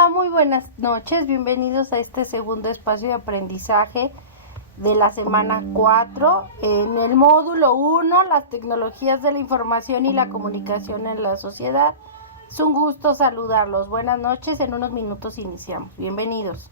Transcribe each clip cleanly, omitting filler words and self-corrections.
Hola, muy buenas noches. Bienvenidos a este segundo espacio de aprendizaje de la semana 4 en el módulo uno, las tecnologías de la información y la comunicación en la sociedad. Es un gusto saludarlos. Buenas noches. En unos minutos iniciamos. Bienvenidos.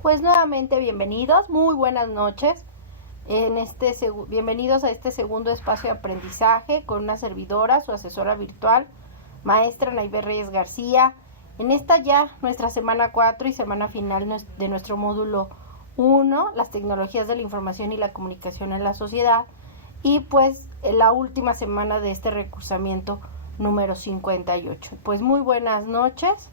Pues nuevamente bienvenidos. Muy buenas noches. Bienvenidos a este segundo espacio de aprendizaje con una servidora, su asesora virtual, maestra Naive Reyes García. En esta ya nuestra semana 4 y semana final de nuestro módulo uno, las tecnologías de la información y la comunicación en la sociedad, y pues la última semana de este recursamiento número 58. Pues muy buenas noches.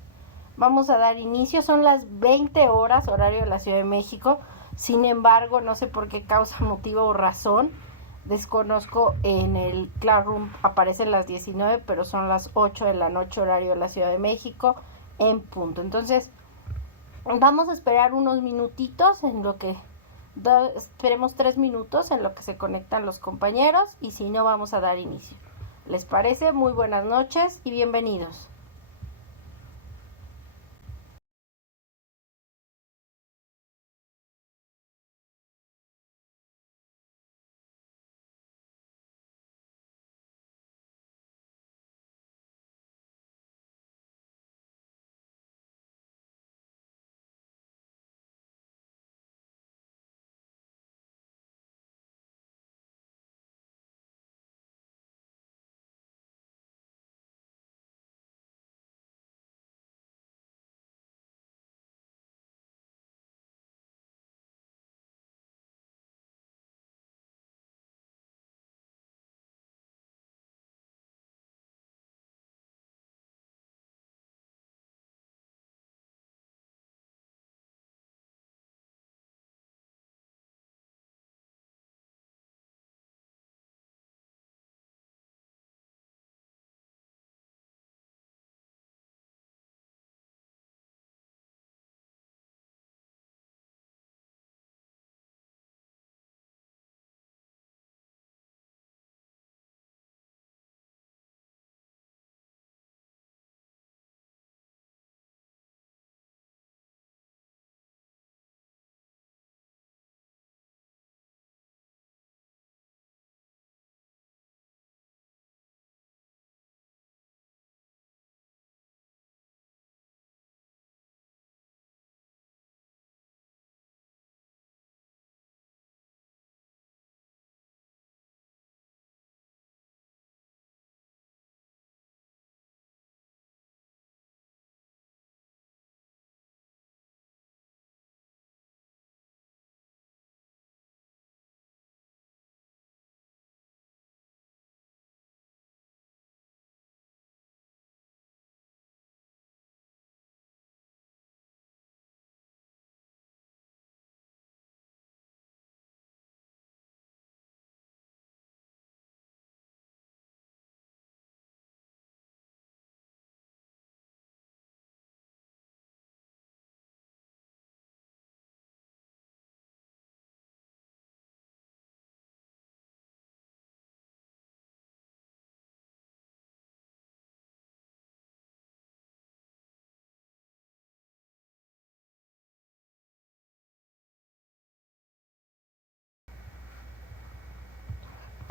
Vamos a dar inicio, son las 20 horas, horario de la Ciudad de México. Sin embargo, no sé por qué causa, motivo o razón, desconozco, en el Classroom aparecen las 19, pero son las 8 de la noche, horario de la Ciudad de México, en punto. Entonces, vamos a esperar unos minutitos en lo que... esperemos 3 minutos en lo que se conectan los compañeros, y si no, vamos a dar inicio. ¿Les parece? Muy buenas noches y bienvenidos.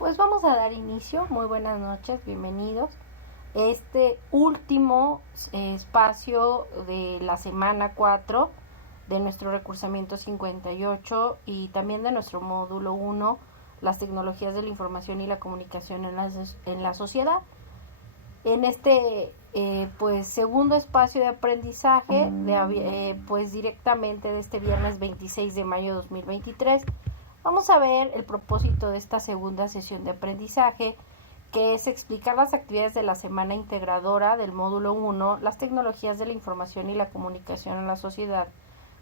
Pues vamos a dar inicio. Muy buenas noches, bienvenidos. Este último espacio de la semana 4 de nuestro recursamiento 58 y también de nuestro módulo 1, las tecnologías de la información y la comunicación en la sociedad. En este pues segundo espacio de aprendizaje, pues directamente de este viernes 26 de mayo de 2023, vamos a ver el propósito de esta segunda sesión de aprendizaje, que es explicar las actividades de la semana integradora del módulo 1, las tecnologías de la información y la comunicación en la sociedad,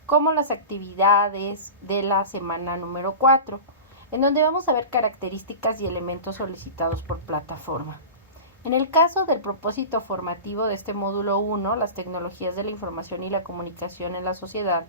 como las actividades de la semana número 4, en donde vamos a ver características y elementos solicitados por plataforma. En el caso del propósito formativo de este módulo 1, las tecnologías de la información y la comunicación en la sociedad,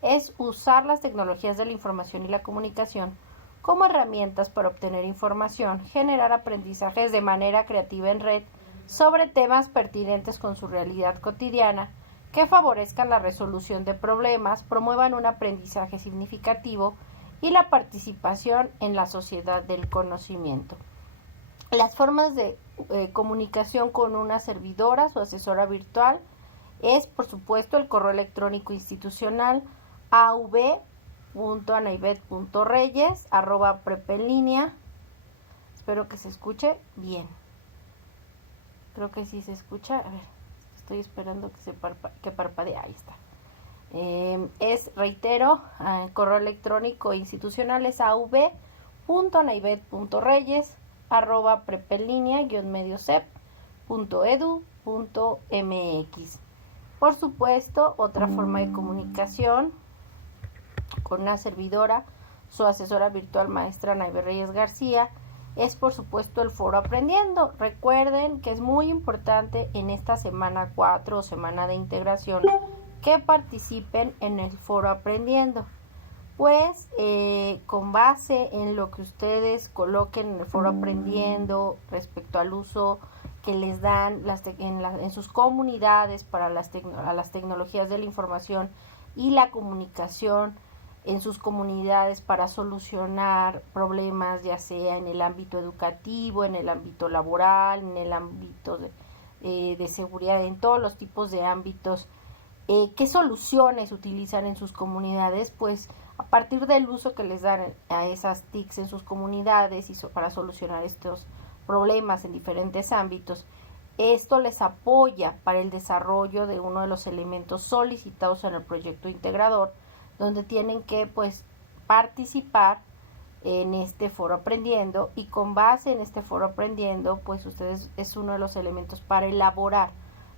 es usar las tecnologías de la información y la comunicación como herramientas para obtener información, generar aprendizajes de manera creativa en red sobre temas pertinentes con su realidad cotidiana, que favorezcan la resolución de problemas, promuevan un aprendizaje significativo y la participación en la sociedad del conocimiento. Las formas de comunicación con una servidora o asesora virtual es, por supuesto, el correo electrónico institucional av.anaibet.reyes@prepenlinea. Espero que se escuche bien. Creo que sí se escucha. A ver, estoy esperando que parpadee. Ahí está. Reitero, correo electrónico institucional es av.anaibet.reyes@prepenlinea-mediosep.edu.mx. Por supuesto, otra forma de comunicación con una servidora, su asesora virtual maestra Anaiber Reyes García, es por supuesto el foro Aprendiendo. Recuerden que es muy importante en esta semana 4 o semana de integración que participen en el foro Aprendiendo, pues con base en lo que ustedes coloquen en el foro Aprendiendo respecto al uso que les dan en sus comunidades para las tecnologías de la información y la comunicación en sus comunidades para solucionar problemas, ya sea en el ámbito educativo, en el ámbito laboral, en el ámbito de seguridad, en todos los tipos de ámbitos. ¿Qué soluciones utilizan en sus comunidades? Pues a partir del uso que les dan a esas TICs en sus comunidades y para solucionar estos problemas en diferentes ámbitos, esto les apoya para el desarrollo de uno de los elementos solicitados en el proyecto integrador, donde tienen que pues participar en este foro Aprendiendo, y con base en este foro Aprendiendo pues ustedes es uno de los elementos para elaborar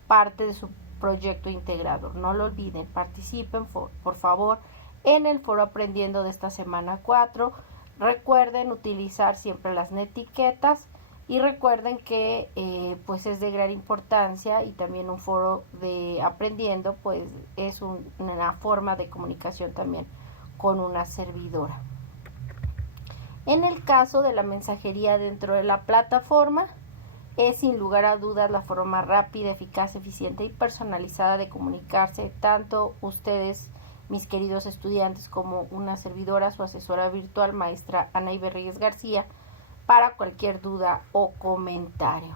parte de su proyecto integrador. No lo olviden, participen por favor en el foro Aprendiendo de esta semana 4. Recuerden utilizar siempre las netiquetas y recuerden que pues es de gran importancia, y también un foro de Aprendiendo pues es una forma de comunicación también con una servidora. En el caso de la mensajería dentro de la plataforma, es sin lugar a dudas la forma rápida, eficaz, eficiente y personalizada de comunicarse, tanto ustedes, mis queridos estudiantes, como una servidora, su asesora virtual, maestra Anaiber Reyes García, para cualquier duda o comentario.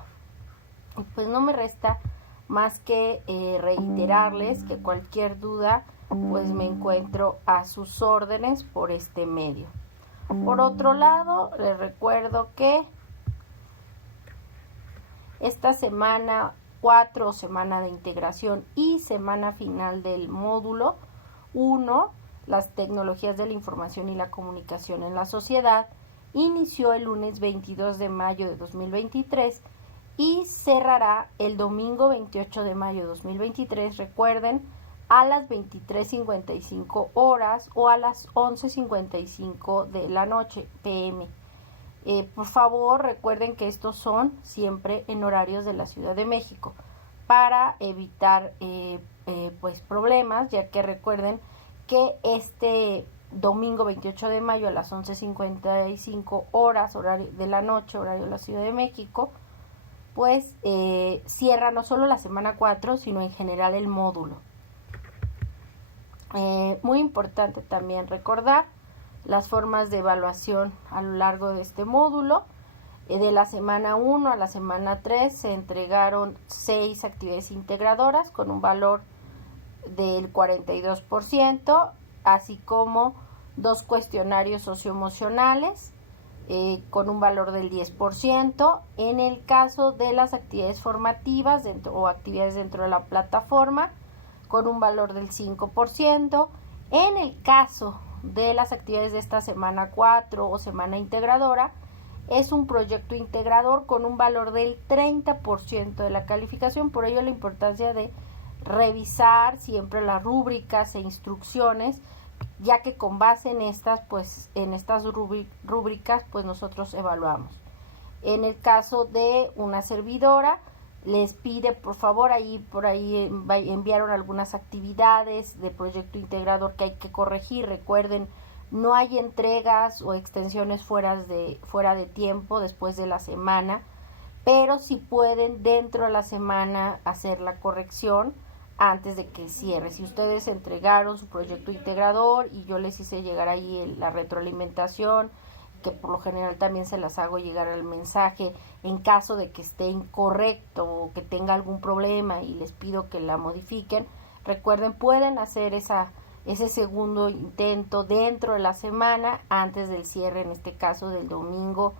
Pues no me resta más que reiterarles que cualquier duda pues me encuentro a sus órdenes por este medio. Por otro lado, les recuerdo que esta semana 4, semana de integración y semana final del módulo 1, las tecnologías de la información y la comunicación en la sociedad, inició el lunes 22 de mayo de 2023 y cerrará el domingo 28 de mayo de 2023, recuerden, a las 23:55 horas o a las 11:55 de la noche PM. Por favor, recuerden que estos son siempre en horarios de la Ciudad de México para evitar pues problemas, ya que recuerden que este domingo 28 de mayo a las 11:55 horas, horario de la noche, horario de la Ciudad de México, pues cierra no solo la semana 4, sino en general el módulo. Muy importante también recordar las formas de evaluación a lo largo de este módulo. De la semana 1 a la semana 3 se entregaron 6 actividades integradoras con un valor del 42%, así como 2 cuestionarios socioemocionales con un valor del 10%. En el caso de las actividades formativas o actividades dentro de la plataforma, con un valor del 5%. En el caso de las actividades de esta semana 4 o semana integradora, es un proyecto integrador con un valor del 30% de la calificación. Por ello la importancia de revisar siempre las rúbricas e instrucciones, ya que con base en estas rúbricas pues nosotros evaluamos. En el caso de una servidora, les pide por favor, por ahí enviaron algunas actividades de proyecto integrador que hay que corregir. Recuerden, no hay entregas o extensiones fuera de tiempo después de la semana, pero sí pueden dentro de la semana hacer la corrección antes de que cierre. Si ustedes entregaron su proyecto integrador y yo les hice llegar ahí la retroalimentación, que por lo general también se las hago llegar al mensaje en caso de que esté incorrecto o que tenga algún problema y les pido que la modifiquen, recuerden, pueden hacer ese segundo intento dentro de la semana antes del cierre, en este caso del domingo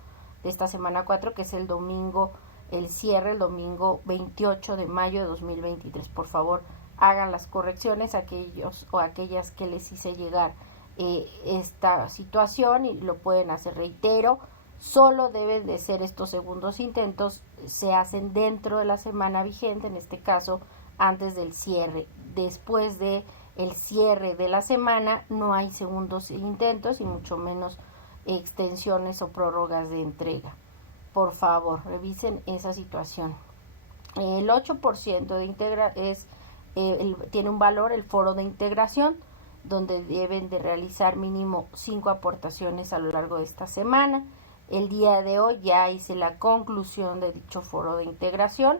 de esta semana 4, que es el domingo, el cierre el domingo 28 de mayo de 2023. Por favor, hagan las correcciones aquellos o aquellas que les hice llegar esta situación y lo pueden hacer. Reitero, solo deben de ser estos segundos intentos, se hacen dentro de la semana vigente, en este caso antes del cierre. Después de el cierre de la semana no hay segundos intentos y mucho menos extensiones o prórrogas de entrega. Por favor, revisen esa situación. El 8% tiene un valor el foro de integración, donde deben de realizar mínimo 5 aportaciones a lo largo de esta semana. El día de hoy ya hice la conclusión de dicho foro de integración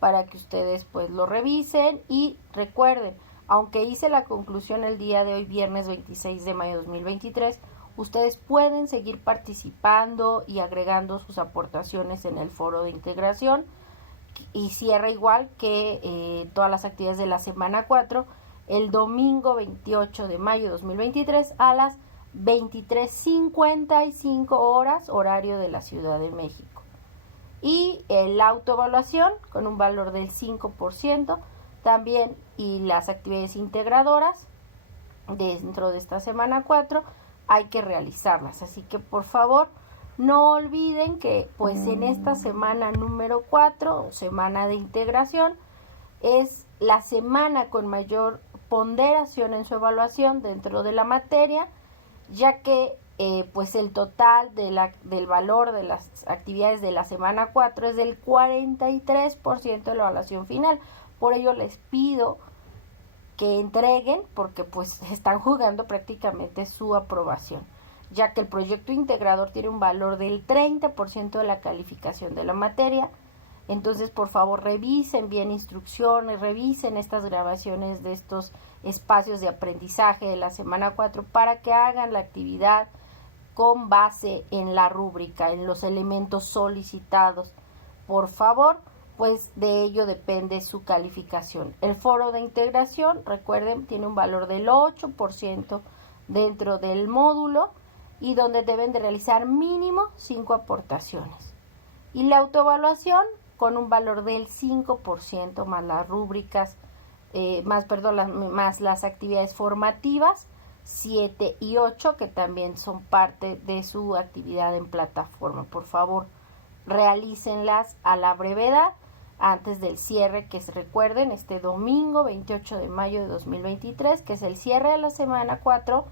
para que ustedes pues lo revisen y recuerden, aunque hice la conclusión el día de hoy, viernes 26 de mayo de 2023, ustedes pueden seguir participando y agregando sus aportaciones en el foro de integración y cierra igual que todas las actividades de la semana 4 el domingo 28 de mayo de 2023 a las 23:55 horas, horario de la Ciudad de México. Y la autoevaluación con un valor del 5% también, y las actividades integradoras dentro de esta semana 4 hay que realizarlas. Así que por favor no olviden que pues en esta semana número 4, semana de integración, es la semana con mayor ponderación en su evaluación dentro de la materia, ya que pues el total del valor de las actividades de la semana 4 es del 43% de la evaluación final. Por ello les pido que entreguen, porque pues están jugando prácticamente su aprobación, ya que el proyecto integrador tiene un valor del 30% de la calificación de la materia. Entonces, por favor, revisen bien instrucciones, revisen estas grabaciones de estos espacios de aprendizaje de la semana 4 para que hagan la actividad con base en la rúbrica, en los elementos solicitados. Por favor, pues de ello depende su calificación. El foro de integración, recuerden, tiene un valor del 8% dentro del módulo y donde deben de realizar mínimo 5 aportaciones. Y la autoevaluación con un valor del 5% más las rúbricas, más las actividades formativas 7 y 8, que también son parte de su actividad en plataforma. Por favor, realícenlas a la brevedad antes del cierre, que recuerden, este domingo 28 de mayo de 2023, que es el cierre de la semana 4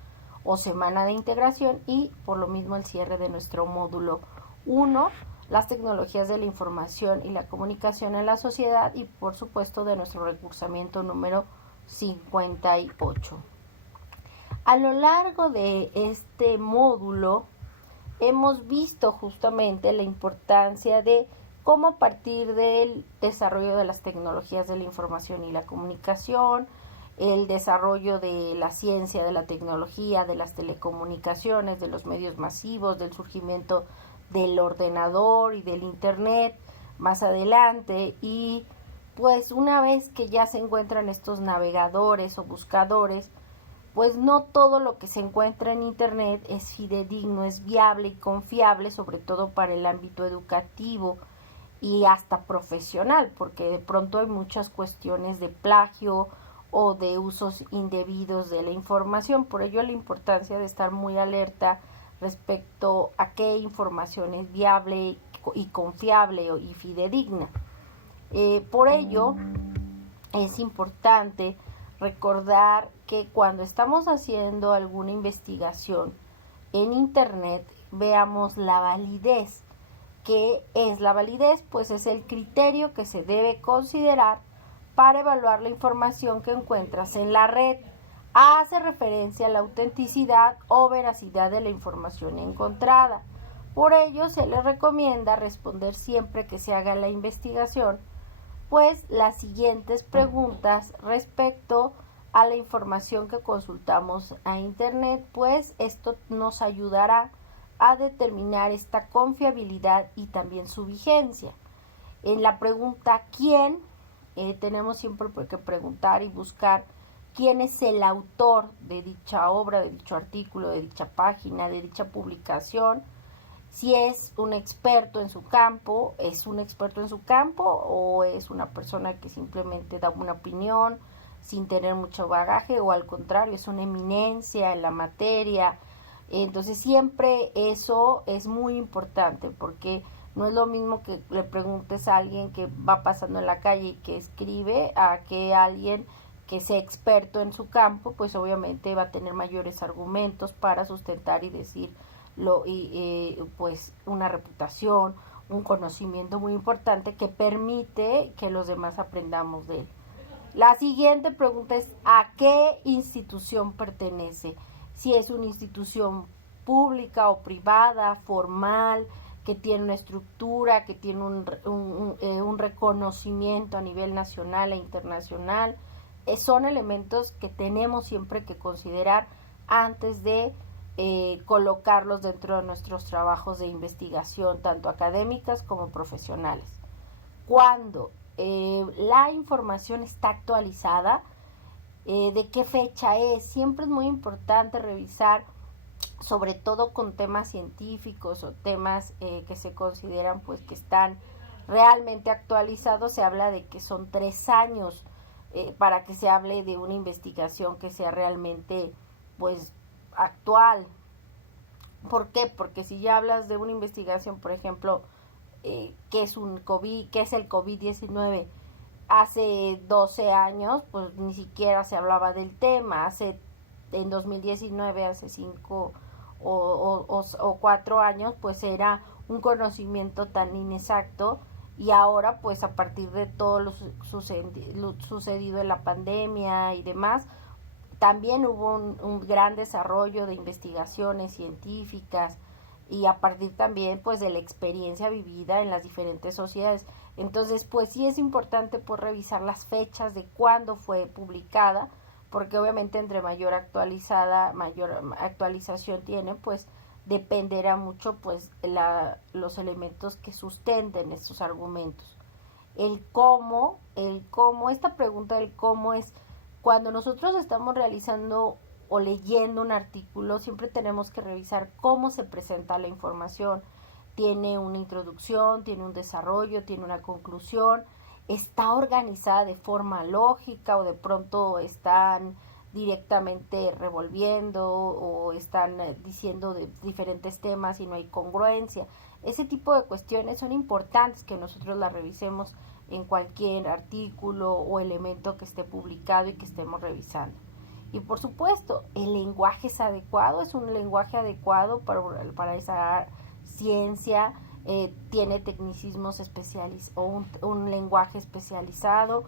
o semana de integración, y por lo mismo el cierre de nuestro módulo 1, las tecnologías de la información y la comunicación en la sociedad, y por supuesto de nuestro recursamiento número 58. A lo largo de este módulo hemos visto justamente la importancia de cómo, a partir del desarrollo de las tecnologías de la información y la comunicación, el desarrollo de la ciencia, de la tecnología, de las telecomunicaciones, de los medios masivos, del surgimiento del ordenador y del internet más adelante. Y pues una vez que ya se encuentran estos navegadores o buscadores, pues no todo lo que se encuentra en internet es fidedigno, es viable y confiable, sobre todo para el ámbito educativo y hasta profesional, porque de pronto hay muchas cuestiones de plagio o de usos indebidos de la información. Por ello la importancia de estar muy alerta respecto a qué información es viable y confiable y fidedigna. Por ello es importante recordar que cuando estamos haciendo alguna investigación en internet, veamos la validez. ¿Qué es la validez? Pues es el criterio que se debe considerar para evaluar la información que encuentras en la red. Hace referencia a la autenticidad o veracidad de la información encontrada. Por ello, se les recomienda responder siempre que se haga la investigación, pues las siguientes preguntas respecto a la información que consultamos a internet, pues esto nos ayudará a determinar esta confiabilidad y también su vigencia. En la pregunta ¿quién? Tenemos siempre que preguntar y buscar quién es el autor de dicha obra, de dicho artículo, de dicha página, de dicha publicación. Si es un experto en su campo, ¿es un experto en su campo o es una persona que simplemente da una opinión sin tener mucho bagaje, o al contrario, es una eminencia en la materia? Entonces siempre eso es muy importante, porque no es lo mismo que le preguntes a alguien que va pasando en la calle y que escribe a que alguien que sea experto en su campo, pues obviamente va a tener mayores argumentos para sustentar y decir pues una reputación, un conocimiento muy importante que permite que los demás aprendamos de él. La siguiente pregunta es ¿a qué institución pertenece? Si es una institución pública o privada, formal, que tiene una estructura, que tiene un reconocimiento a nivel nacional e internacional. Son elementos que tenemos siempre que considerar antes de colocarlos dentro de nuestros trabajos de investigación, tanto académicas como profesionales. Cuando la información está actualizada, de qué fecha es, siempre es muy importante revisar, sobre todo con temas científicos o temas que se consideran pues que están realmente actualizados. Se habla de que son 3 años para que se hable de una investigación que sea realmente pues actual. ¿Por qué? Porque si ya hablas de una investigación, por ejemplo, qué es el COVID-19 hace 12 años, pues ni siquiera se hablaba del tema. En 2019, hace 5 o 4 años, pues era un conocimiento tan inexacto, y ahora pues a partir de todo lo sucedido en la pandemia y demás, también hubo un gran desarrollo de investigaciones científicas, y a partir también pues de la experiencia vivida en las diferentes sociedades. Entonces pues sí es importante pues revisar las fechas de cuándo fue publicada, porque obviamente entre mayor actualización tiene, pues dependerá mucho pues los elementos que sustenten estos argumentos. El cómo, esta pregunta del cómo es cuando nosotros estamos realizando o leyendo un artículo, siempre tenemos que revisar cómo se presenta la información. Tiene una introducción, tiene un desarrollo, tiene una conclusión, está organizada de forma lógica, o de pronto están directamente revolviendo o están diciendo de diferentes temas y no hay congruencia. Ese tipo de cuestiones son importantes que nosotros las revisemos en cualquier artículo o elemento que esté publicado y que estemos revisando. Y por supuesto, el lenguaje es adecuado, es un lenguaje adecuado para esa ciencia, tiene tecnicismos o un lenguaje especializado,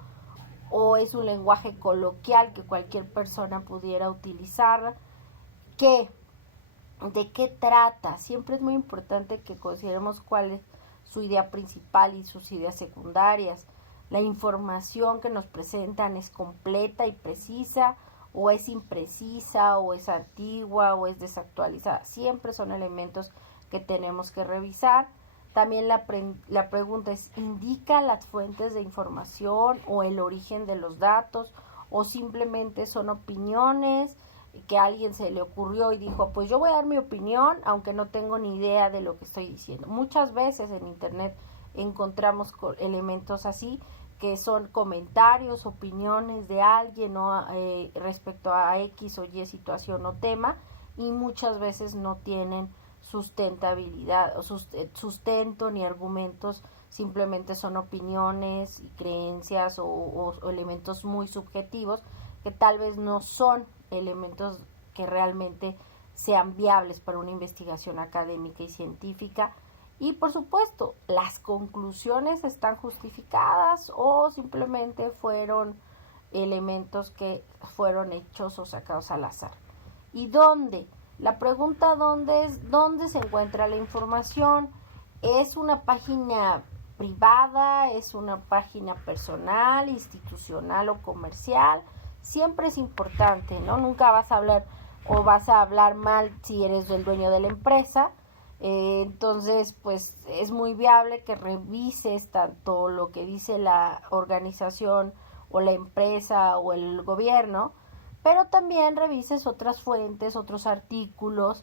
o es un lenguaje coloquial que cualquier persona pudiera utilizar. ¿De qué trata? Siempre es muy importante que consideremos cuál es su idea principal y sus ideas secundarias. La información que nos presentan es completa y precisa, o es imprecisa, o es antigua, o es desactualizada. Siempre son elementos que tenemos que revisar. También la pregunta es, ¿indica las fuentes de información o el origen de los datos? ¿O simplemente son opiniones que a alguien se le ocurrió y dijo, pues yo voy a dar mi opinión, aunque no tengo ni idea de lo que estoy diciendo? Muchas veces en internet encontramos elementos así, que son comentarios, opiniones de alguien, ¿no? Respecto a X o Y situación o tema, y muchas veces no tienen sustentabilidad o sustento ni argumentos, simplemente son opiniones y creencias o elementos muy subjetivos que tal vez no son elementos que realmente sean viables para una investigación académica y científica. Y por supuesto, las conclusiones están justificadas o simplemente fueron elementos que fueron hechos o sacados al azar. ¿Y dónde? La pregunta ¿dónde es? ¿Dónde se encuentra la información? ¿Es una página privada? ¿Es una página personal, institucional o comercial? Siempre es importante, ¿no? Nunca vas a hablar o vas a hablar mal si eres el dueño de la empresa. Entonces, pues es muy viable que revises tanto lo que dice la organización o la empresa o el gobierno, pero también revises otras fuentes, otros artículos,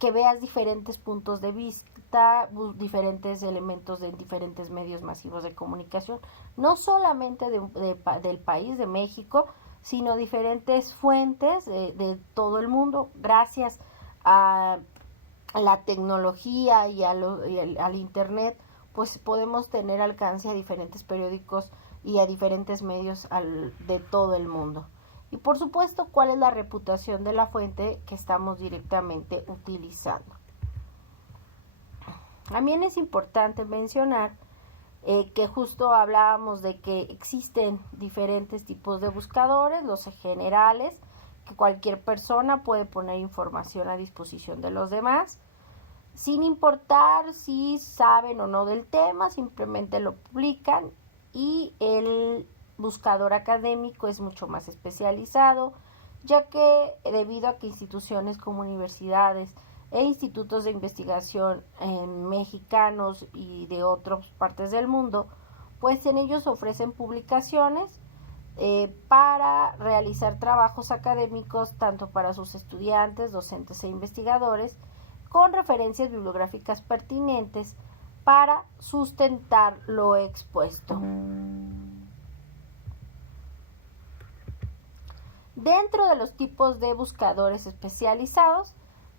que veas diferentes puntos de vista, diferentes elementos de diferentes medios masivos de comunicación, no solamente del país, de México, sino diferentes fuentes de todo el mundo. Gracias a la tecnología y al internet, pues podemos tener alcance a diferentes periódicos y a diferentes medios de todo el mundo. Y por supuesto, ¿cuál es la reputación de la fuente que estamos directamente utilizando? También es importante mencionar que justo hablábamos de que existen diferentes tipos de buscadores, los generales, que cualquier persona puede poner información a disposición de los demás, sin importar si saben o no del tema, simplemente lo publican. Y el buscador académico es mucho más especializado, ya que debido a que instituciones como universidades e institutos de investigación mexicanos y de otras partes del mundo, pues en ellos ofrecen publicaciones para realizar trabajos académicos tanto para sus estudiantes, docentes e investigadores, con referencias bibliográficas pertinentes para sustentar lo expuesto. Dentro de los tipos de buscadores especializados,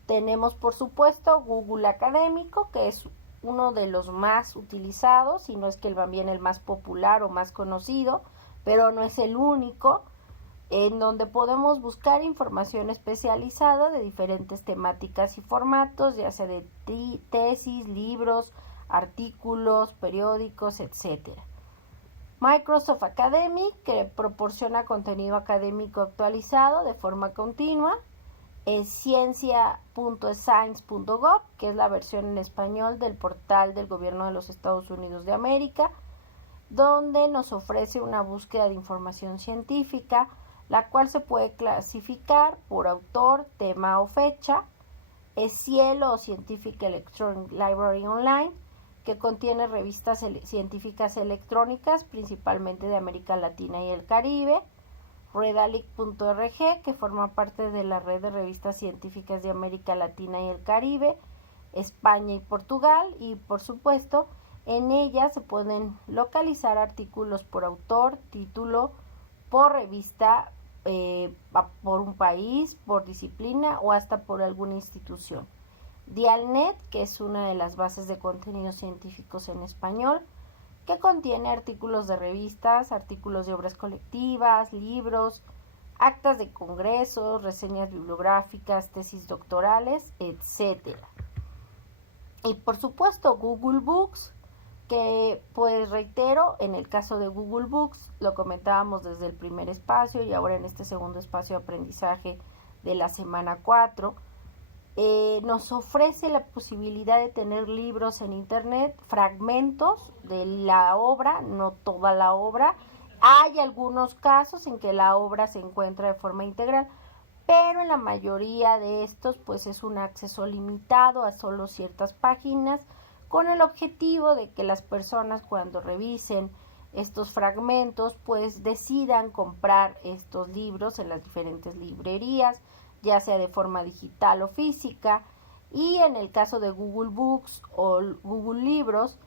tenemos por supuesto Google Académico, que es uno de los más utilizados, si no es que también el más popular o más conocido, pero no es el único, en donde podemos buscar información especializada de diferentes temáticas y formatos, ya sea de tesis, libros, artículos, periódicos, etc. Microsoft Academic, que proporciona contenido académico actualizado de forma continua. Ciencia.science.gov, que es la versión en español del portal del gobierno de los Estados Unidos de América, donde nos ofrece una búsqueda de información científica, la cual se puede clasificar por autor, tema o fecha. Cielo o Scientific Electronic Library Online, que contiene revistas científicas electrónicas, principalmente de América Latina y el Caribe. Redalic.org, que forma parte de la red de revistas científicas de América Latina y el Caribe, España y Portugal, y por supuesto en ella se pueden localizar artículos por autor, título, por revista, por un país, por disciplina o hasta por alguna institución. Dialnet, que es una de las bases de contenidos científicos en español, que contiene artículos de revistas, artículos de obras colectivas, libros, actas de congresos, reseñas bibliográficas, tesis doctorales, etc. Y por supuesto Google Books, que pues reitero, en el caso de Google Books, lo comentábamos desde el primer espacio y ahora en este segundo espacio de aprendizaje de la semana 4, nos ofrece la posibilidad de tener libros en internet, fragmentos de la obra, no toda la obra. Hay algunos casos en que la obra se encuentra de forma integral, pero en la mayoría de estos pues es un acceso limitado a solo ciertas páginas, con el objetivo de que las personas cuando revisen estos fragmentos pues decidan comprar estos libros en las diferentes librerías, ya sea de forma digital o física. Y en el caso de Google Books o Google Libros,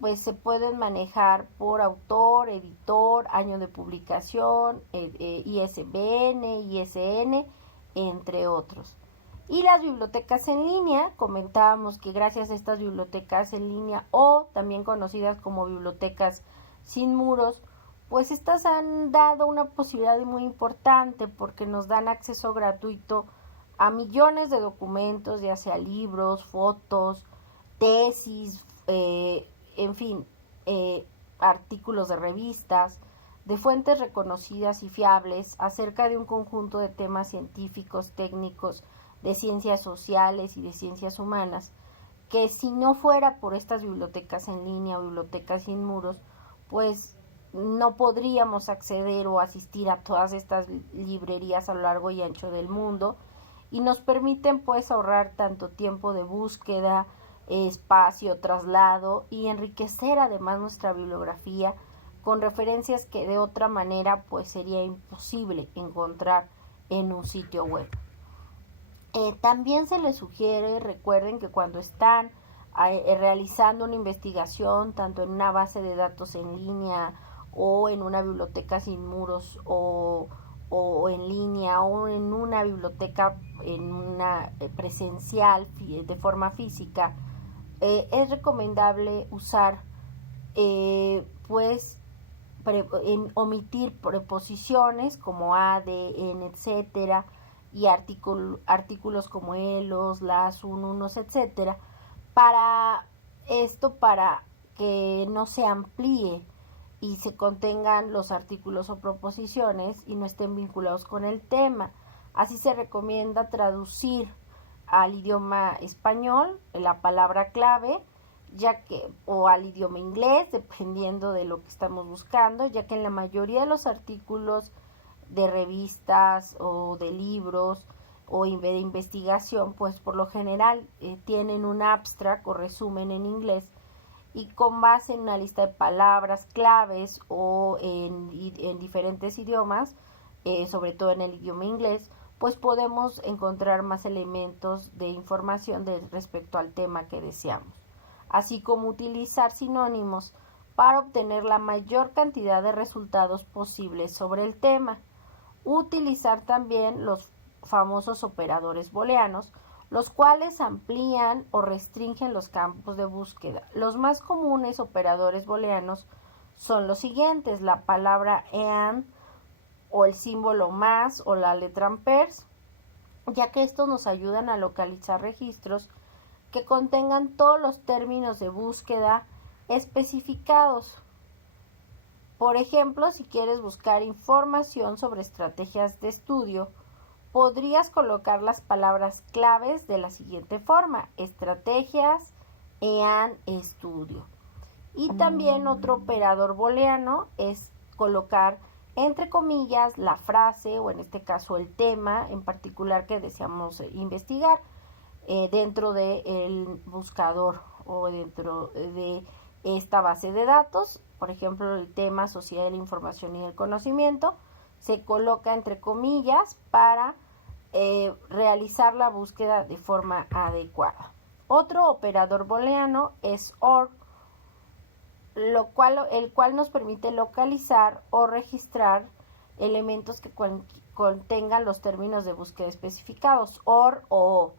pues se pueden manejar por autor, editor, año de publicación, ISBN, ISN, entre otros. Y las bibliotecas en línea, comentábamos que gracias a estas bibliotecas en línea, o también conocidas como bibliotecas sin muros, pues estas han dado una posibilidad muy importante porque nos dan acceso gratuito a millones de documentos, ya sea libros, fotos, tesis, en fin, artículos de revistas, de fuentes reconocidas y fiables acerca de un conjunto de temas científicos, técnicos, de ciencias sociales y de ciencias humanas, que si no fuera por estas bibliotecas en línea o bibliotecas sin muros, pues no podríamos acceder o asistir a todas estas librerías a lo largo y ancho del mundo, y nos permiten pues ahorrar tanto tiempo de búsqueda, espacio, traslado, y enriquecer además nuestra bibliografía con referencias que de otra manera pues sería imposible encontrar en un sitio web. También se les sugiere, recuerden que cuando están realizando una investigación, tanto en una base de datos en línea o en una biblioteca sin muros o en línea o en una biblioteca en una presencial de forma física, es recomendable usar pues omitir preposiciones como a, de, en, etcétera, y artículos como elos, las, unos, etcétera, para que no se amplíe y se contengan los artículos o proposiciones y no estén vinculados con el tema. Así se recomienda traducir al idioma español la palabra clave, o al idioma inglés, dependiendo de lo que estamos buscando, ya que en la mayoría de los artículos de revistas o de libros o de investigación, pues por lo general tienen un abstract o resumen en inglés, y con base en una lista de palabras claves o en diferentes idiomas, sobre todo en el idioma inglés, pues podemos encontrar más elementos de información respecto al tema que deseamos, así como utilizar sinónimos para obtener la mayor cantidad de resultados posibles sobre el tema. Utilizar también los famosos operadores booleanos, los cuales amplían o restringen los campos de búsqueda. Los más comunes operadores booleanos son los siguientes: la palabra and o el símbolo más o la letra ampers, ya que estos nos ayudan a localizar registros que contengan todos los términos de búsqueda especificados. Por ejemplo, si quieres buscar información sobre estrategias de estudio, podrías colocar las palabras claves de la siguiente forma: estrategias, and estudio. Y también otro operador booleano es colocar entre comillas la frase, o en este caso el tema en particular que deseamos investigar, dentro del buscador o dentro de esta base de datos. Por ejemplo, el tema Sociedad de la Información y el Conocimiento se coloca entre comillas para realizar la búsqueda de forma adecuada. Otro operador booleano es OR, el cual nos permite localizar o registrar elementos que contengan los términos de búsqueda especificados, OR o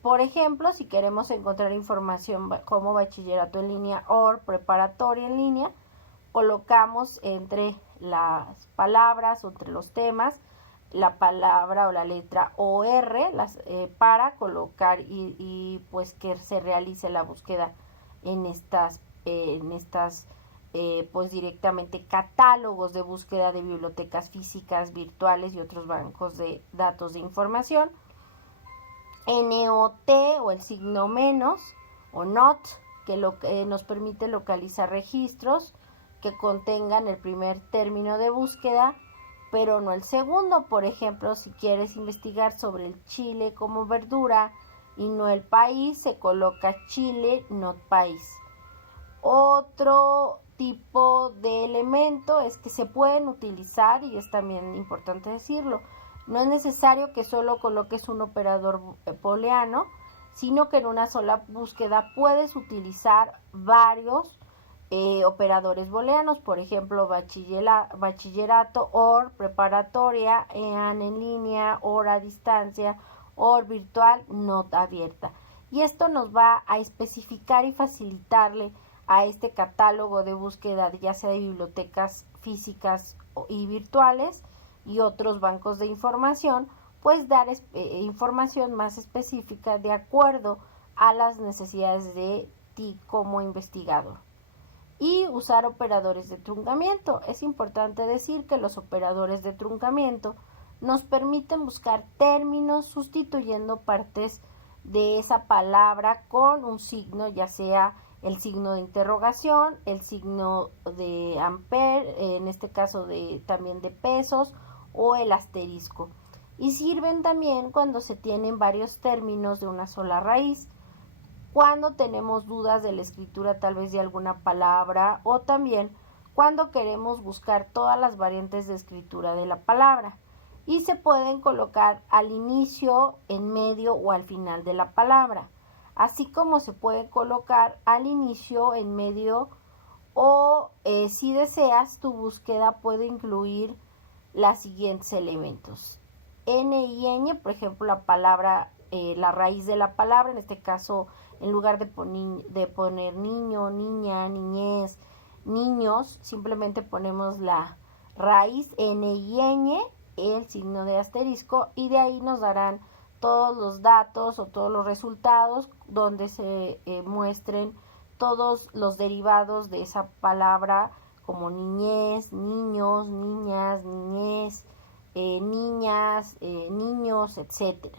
por ejemplo, si queremos encontrar información como bachillerato en línea o preparatoria en línea, colocamos entre las palabras o entre los temas la palabra o la letra OR para colocar y pues que se realice la búsqueda en estas pues directamente catálogos de búsqueda de bibliotecas físicas, virtuales y otros bancos de datos de información. NOT o el signo menos o NOT, que nos permite localizar registros que contengan el primer término de búsqueda pero no el segundo. Por ejemplo, si quieres investigar sobre el chile como verdura y no el país, se coloca chile, no país. Otro tipo de elemento es que se pueden utilizar, y es también importante decirlo, no es necesario que solo coloques un operador booleano, sino que en una sola búsqueda puedes utilizar varios operadores booleanos, por ejemplo, bachillerato, OR, preparatoria, EAN en línea, OR a distancia, OR virtual, nota abierta. Y esto nos va a especificar y facilitarle a este catálogo de búsqueda, ya sea de bibliotecas físicas y virtuales y otros bancos de información, pues dar información más específica de acuerdo a las necesidades de ti como investigador. Y usar operadores de truncamiento. Es importante decir que los operadores de truncamiento nos permiten buscar términos sustituyendo partes de esa palabra con un signo, ya sea el signo de interrogación, el signo de ampere, en este caso también de pesos, o el asterisco. Y sirven también cuando se tienen varios términos de una sola raíz, cuando tenemos dudas de la escritura tal vez de alguna palabra, o también cuando queremos buscar todas las variantes de escritura de la palabra. Y se pueden colocar al inicio, en medio o al final de la palabra, así como se puede colocar al inicio, en medio, o si deseas, tu búsqueda puede incluir los siguientes elementos: N y Ñ, por ejemplo, la palabra, la raíz de la palabra, en este caso, en lugar de poner niño, niña, niñez, niños, simplemente ponemos la raíz N y Ñ, el signo de asterisco, y de ahí nos darán todos los datos o todos los resultados donde se muestren todos los derivados de esa palabra, como niñez, niños, niñas, niñez, niñas, niños, etc.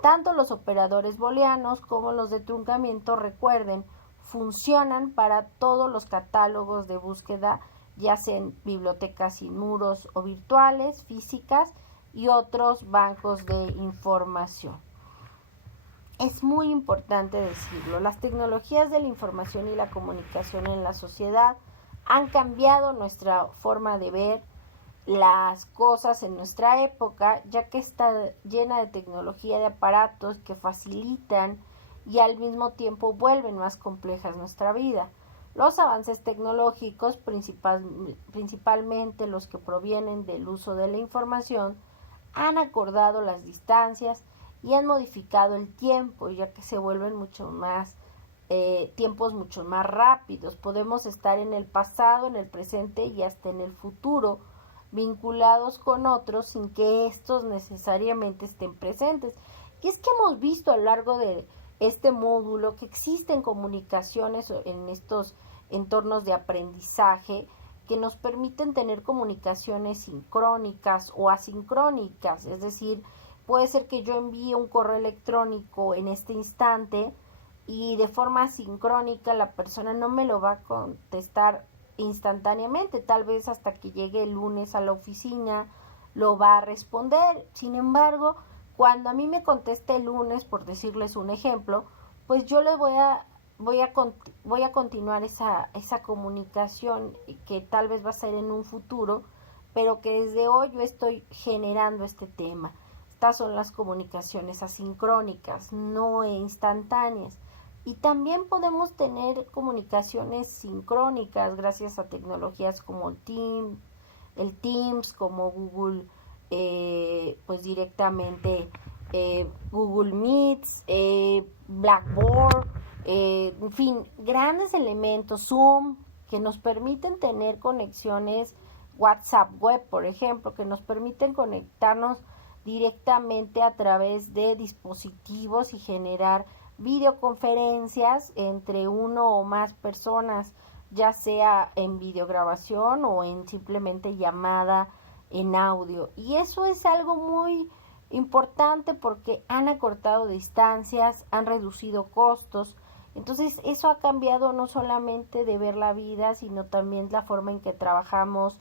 Tanto los operadores booleanos como los de truncamiento, recuerden, funcionan para todos los catálogos de búsqueda, ya sean bibliotecas sin muros o virtuales, físicas, y otros bancos de información. Es muy importante decirlo, las tecnologías de la información y la comunicación en la sociedad han cambiado nuestra forma de ver las cosas en nuestra época, ya que está llena de tecnología, de aparatos que facilitan y al mismo tiempo vuelven más complejas nuestra vida. Los avances tecnológicos, principalmente los que provienen del uso de la información, han acortado las distancias y han modificado el tiempo, ya que se vuelven tiempos mucho más rápidos. Podemos estar en el pasado, en el presente y hasta en el futuro, vinculados con otros sin que estos necesariamente estén presentes. Y es que hemos visto a lo largo de este módulo que existen comunicaciones en estos entornos de aprendizaje que nos permiten tener comunicaciones sincrónicas o asincrónicas, es decir, puede ser que yo envíe un correo electrónico en este instante y de forma sincrónica la persona no me lo va a contestar instantáneamente, tal vez hasta que llegue el lunes a la oficina lo va a responder. Sin embargo, cuando a mí me conteste el lunes, por decirles un ejemplo, pues yo les voy a continuar esa comunicación que tal vez va a ser en un futuro, pero que desde hoy yo estoy generando este tema. Estas son las comunicaciones asincrónicas, no instantáneas. Y también podemos tener comunicaciones sincrónicas gracias a tecnologías como el Teams, como Google, pues directamente Google Meets, Blackboard, en fin, grandes elementos, Zoom, que nos permiten tener conexiones, WhatsApp Web, por ejemplo, que nos permiten conectarnos directamente a través de dispositivos y generar videoconferencias entre uno o más personas, ya sea en videograbación o en simplemente llamada en audio. Y eso es algo muy importante porque han acortado distancias, han reducido costos. Entonces eso ha cambiado no solamente de ver la vida, sino también la forma en que trabajamos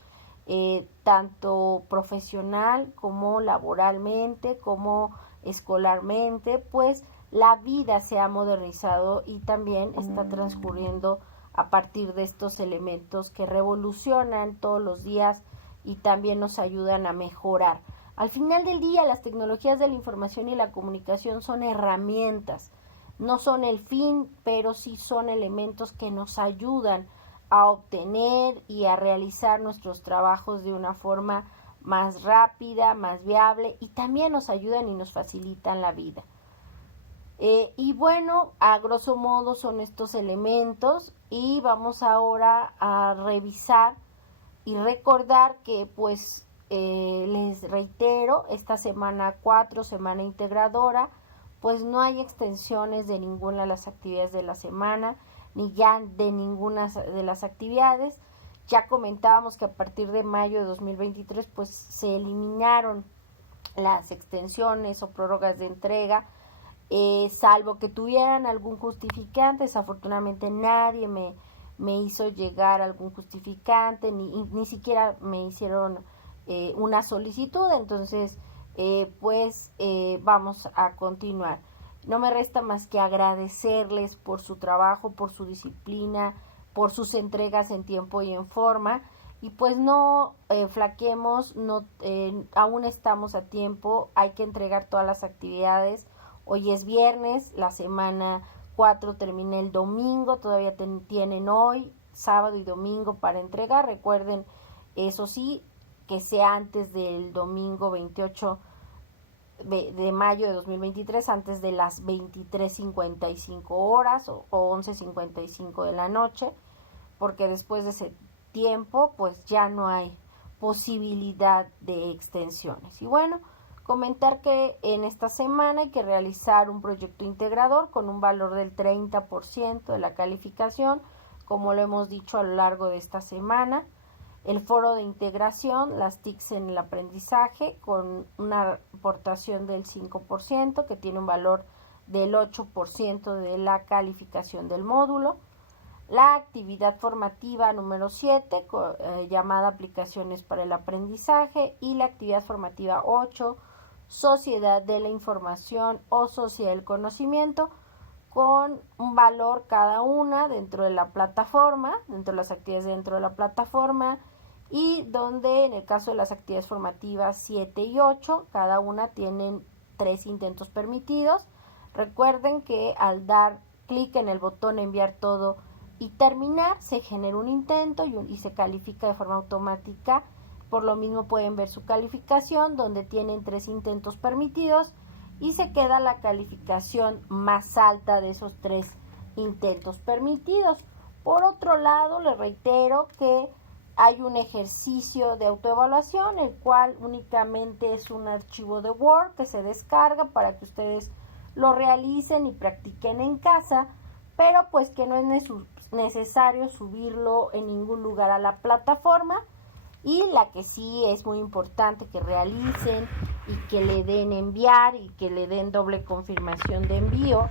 tanto profesional como laboralmente, como escolarmente, pues la vida se ha modernizado y también está transcurriendo a partir de estos elementos que revolucionan todos los días y también nos ayudan a mejorar. Al final del día, las tecnologías de la información y la comunicación son herramientas, no son el fin, pero sí son elementos que nos ayudan a obtener y a realizar nuestros trabajos de una forma más rápida, más viable, y también nos ayudan y nos facilitan la vida. Y bueno, a grosso modo son estos elementos, y vamos ahora a revisar y recordar que pues les reitero, esta semana 4, semana integradora, pues no hay extensiones de ninguna de las actividades de la semana, ni ya de ninguna de las actividades. Ya comentábamos que a partir de mayo de 2023 pues se eliminaron las extensiones o prórrogas de entrega, salvo que tuvieran algún justificante. Desafortunadamente nadie me hizo llegar algún justificante, ni siquiera me hicieron una solicitud. Entonces vamos a continuar. No me resta más que agradecerles por su trabajo, por su disciplina, por sus entregas en tiempo y en forma, y pues no flaqueemos, aún estamos a tiempo, hay que entregar todas las actividades. Hoy es viernes, la semana 4 termina el domingo, todavía tienen hoy, sábado y domingo para entregar. Recuerden, eso sí, que sea antes del domingo 28 de mayo de 2023, antes de las 23:55 horas o 11:55 de la noche, porque después de ese tiempo pues ya no hay posibilidad de extensiones. Y bueno, comentar que en esta semana hay que realizar un proyecto integrador con un valor del 30% de la calificación, como lo hemos dicho a lo largo de esta semana. El foro de integración, las TICs en el aprendizaje, con una aportación del 5%, que tiene un valor del 8% de la calificación del módulo. La actividad formativa número 7, llamada aplicaciones para el aprendizaje, y la actividad formativa 8, sociedad de la información o sociedad del conocimiento, con un valor cada una dentro de la plataforma, dentro de las actividades dentro de la plataforma, y donde en el caso de las actividades formativas 7 y 8, cada una tienen 3 intentos permitidos. Recuerden que al dar clic en el botón enviar todo y terminar, se genera un intento y se califica de forma automática. Por lo mismo pueden ver su calificación, donde tienen 3 intentos permitidos, y se queda la calificación más alta de esos 3 intentos permitidos. Por otro lado, les reitero que hay un ejercicio de autoevaluación, el cual únicamente es un archivo de Word que se descarga para que ustedes lo realicen y practiquen en casa, pero pues que no es necesario subirlo en ningún lugar a la plataforma. Y la que sí es muy importante que realicen y que le den enviar y que le den doble confirmación de envío,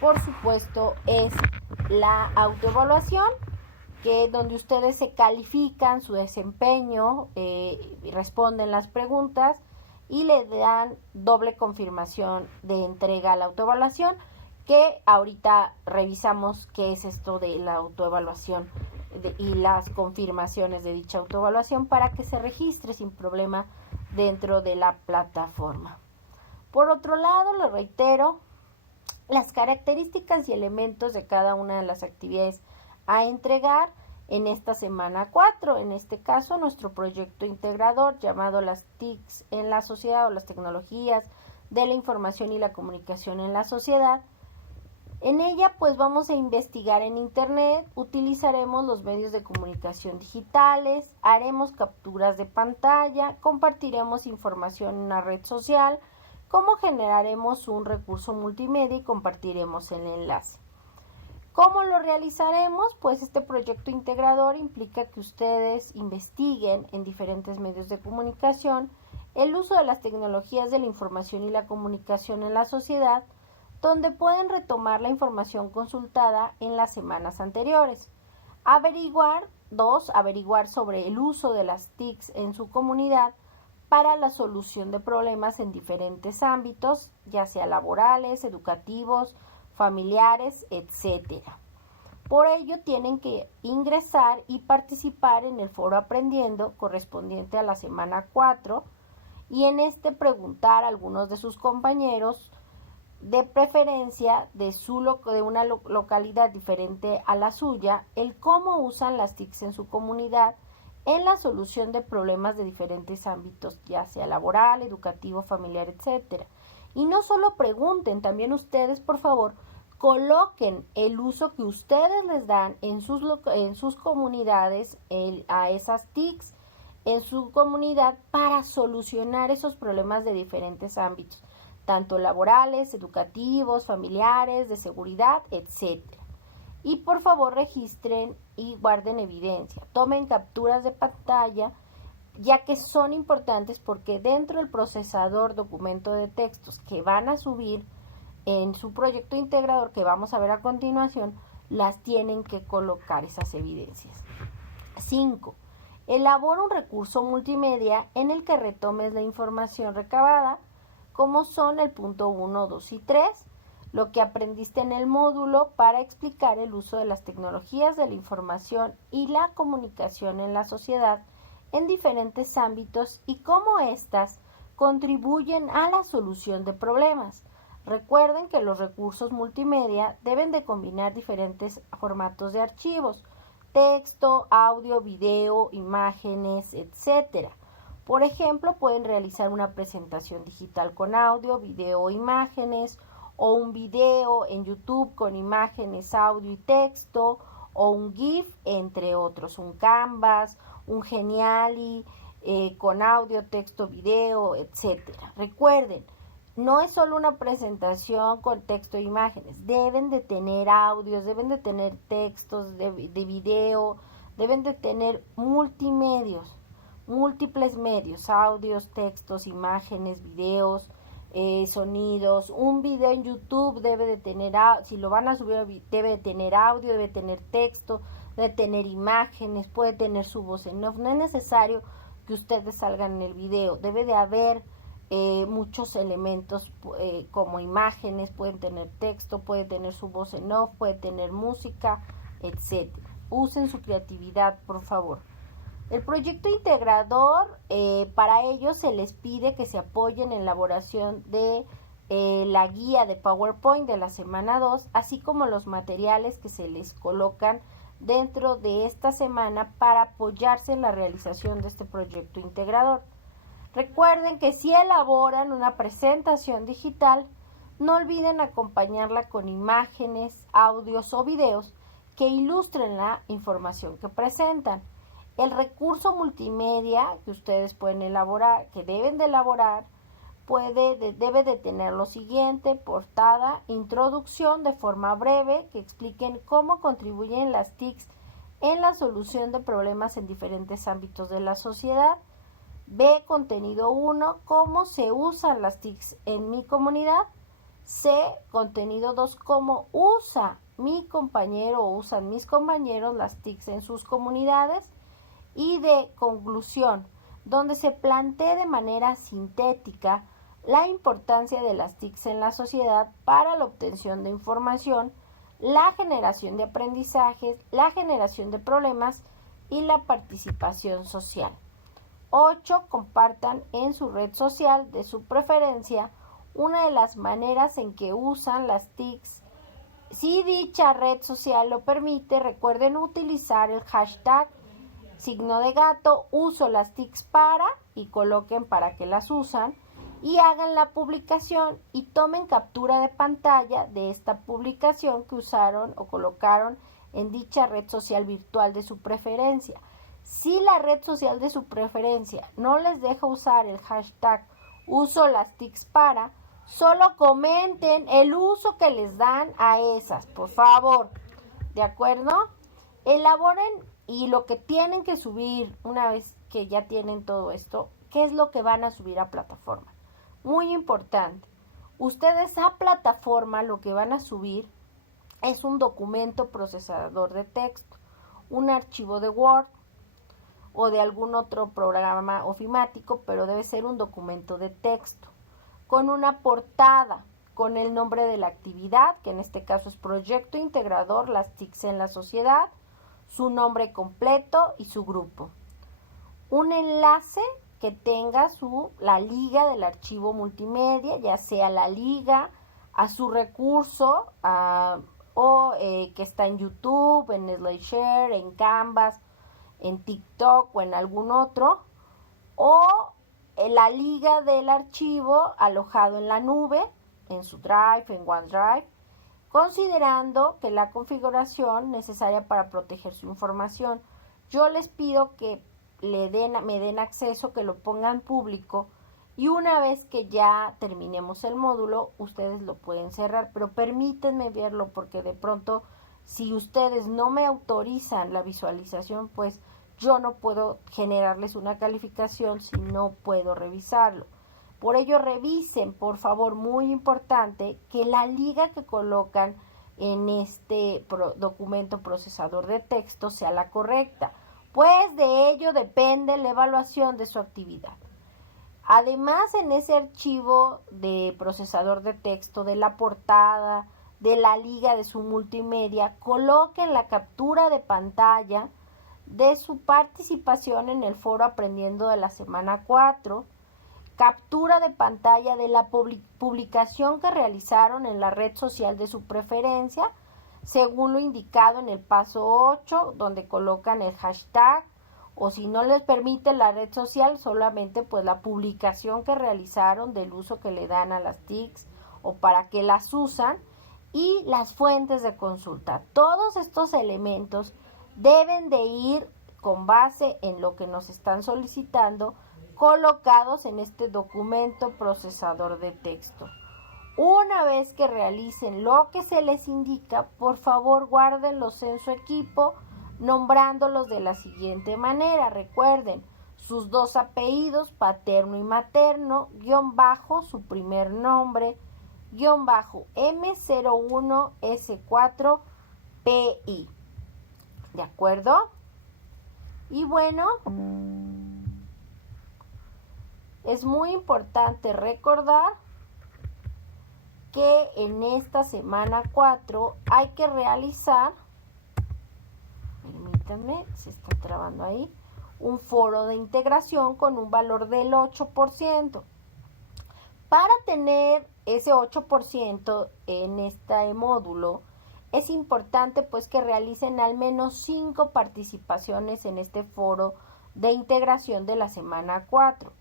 por supuesto, es la autoevaluación, que donde ustedes se califican su desempeño, responden las preguntas y le dan doble confirmación de entrega a la autoevaluación, que ahorita revisamos qué es esto de la autoevaluación y las confirmaciones de dicha autoevaluación, para que se registre sin problema dentro de la plataforma. Por otro lado, les reitero las características y elementos de cada una de las actividades a entregar en esta semana 4. En este caso, nuestro proyecto integrador llamado las TICs en la sociedad, o las tecnologías de la información y la comunicación en la sociedad. En ella pues vamos a investigar en internet, utilizaremos los medios de comunicación digitales, haremos capturas de pantalla, compartiremos información en una red social, cómo generaremos un recurso multimedia y compartiremos el enlace. ¿Cómo lo realizaremos? Pues este proyecto integrador implica que ustedes investiguen en diferentes medios de comunicación el uso de las tecnologías de la información y la comunicación en la sociedad, donde pueden retomar la información consultada en las semanas anteriores. Averiguar sobre el uso de las TICs en su comunidad para la solución de problemas en diferentes ámbitos, ya sea laborales, educativos, familiares, etcétera. Por ello tienen que ingresar y participar en el foro Aprendiendo correspondiente a la semana 4 y en este preguntar a algunos de sus compañeros, de preferencia de una localidad diferente a la suya, el cómo usan las TICs en su comunidad en la solución de problemas de diferentes ámbitos, ya sea laboral, educativo, familiar, etcétera. Y no solo pregunten, también ustedes, por favor, coloquen el uso que ustedes les dan en sus comunidades a esas TICs en su comunidad para solucionar esos problemas de diferentes ámbitos, tanto laborales, educativos, familiares, de seguridad, etc. Y por favor registren y guarden evidencia, tomen capturas de pantalla, ya que son importantes porque dentro del procesador documento de textos que van a subir en su proyecto integrador que vamos a ver a continuación, las tienen que colocar esas evidencias. 5. Elabora un recurso multimedia en el que retomes la información recabada, como son el punto 1, 2 y 3, lo que aprendiste en el módulo para explicar el uso de las tecnologías de la información y la comunicación en la sociedad en diferentes ámbitos y cómo éstas contribuyen a la solución de problemas. Recuerden que los recursos multimedia deben de combinar diferentes formatos de archivos, texto, audio, video, imágenes, etc. Por ejemplo, pueden realizar una presentación digital con audio, video, imágenes, o un video en YouTube con imágenes, audio y texto, o un GIF, entre otros, un Canvas, un Geniali, con audio, texto, video, etc. Recuerden, no es solo una presentación con texto e imágenes, deben de tener audios, deben de tener textos de video, deben de tener multimedios, múltiples medios, audios, textos, imágenes, videos, sonidos. Un video en YouTube debe de tener, si lo van a subir, debe de tener audio, debe tener texto, debe tener imágenes, puede tener su voz en off. No es necesario que ustedes salgan en el video, debe de haber muchos elementos como imágenes, pueden tener texto, puede tener su voz en off, puede tener música, etc. Usen su creatividad, por favor. El proyecto integrador, para ello se les pide que se apoyen en la elaboración de la guía de PowerPoint de la semana 2, así como los materiales que se les colocan dentro de esta semana para apoyarse en la realización de este proyecto integrador. Recuerden que si elaboran una presentación digital, no olviden acompañarla con imágenes, audios o videos que ilustren la información que presentan. El recurso multimedia que ustedes pueden elaborar, que deben de elaborar, debe de tener lo siguiente: portada, introducción de forma breve que expliquen cómo contribuyen las TICs en la solución de problemas en diferentes ámbitos de la sociedad. B, contenido 1, cómo se usan las TICs en mi comunidad. C, contenido 2, cómo usa mi compañero o usan mis compañeros las TICs en sus comunidades. Y de conclusión, donde se plantee de manera sintética la importancia de las TICs en la sociedad para la obtención de información, la generación de aprendizajes, la generación de problemas y la participación social. 8. Compartan en su red social de su preferencia una de las maneras en que usan las TICs. Si dicha red social lo permite, recuerden utilizar el hashtag signo de gato, uso las TICs para, y coloquen para qué las usan, y hagan la publicación y tomen captura de pantalla de esta publicación que usaron o colocaron en dicha red social virtual de su preferencia. Si la red social de su preferencia no les deja usar el hashtag uso las TICs para, solo comenten el uso que les dan a esas, por favor. ¿De acuerdo? Elaboren y lo que tienen que subir una vez que ya tienen todo esto, ¿qué es lo que van a subir a plataforma? Muy importante. Ustedes a plataforma lo que van a subir es un documento procesador de texto, un archivo de Word o de algún otro programa ofimático, pero debe ser un documento de texto, con una portada, con el nombre de la actividad, que en este caso es Proyecto Integrador Las TICs en la Sociedad, su nombre completo y su grupo. Un enlace que tenga la liga del archivo multimedia, ya sea la liga a su recurso que está en YouTube, en SlideShare, en Canvas, en TikTok o en algún otro, o la liga del archivo alojado en la nube, en su Drive, en OneDrive, considerando que la configuración necesaria para proteger su información. Yo les pido que me den acceso, que lo pongan público, y una vez que ya terminemos el módulo, ustedes lo pueden cerrar, pero permítanme verlo, porque de pronto, si ustedes no me autorizan la visualización, pues yo no puedo generarles una calificación si no puedo revisarlo. Por ello, revisen, por favor, muy importante, que la liga que colocan en este documento procesador de texto sea la correcta, pues de ello depende la evaluación de su actividad. Además, en ese archivo de procesador de texto, de la portada, de la liga de su multimedia, coloquen la captura de pantalla de su participación en el foro Aprendiendo de la semana 4, captura de pantalla de la publicación que realizaron en la red social de su preferencia, según lo indicado en el paso 8, donde colocan el hashtag, o si no les permite la red social, solamente pues la publicación que realizaron, del uso que le dan a las TICs o para qué las usan, y las fuentes de consulta. Todos estos elementos deben de ir con base en lo que nos están solicitando, colocados en este documento procesador de texto. Una vez que realicen lo que se les indica, por favor guárdenlos en su equipo, nombrándolos de la siguiente manera. Recuerden sus dos apellidos, paterno y materno, guión bajo su primer nombre, guión bajo M01S4PI. ¿De acuerdo? Y bueno, es muy importante recordar que en esta semana 4 hay que realizar, permítanme, se está trabando ahí, un foro de integración con un valor del 8%. Para tener ese 8% en este módulo, es importante pues que realicen al menos 5 participaciones en este foro de integración de la semana 4.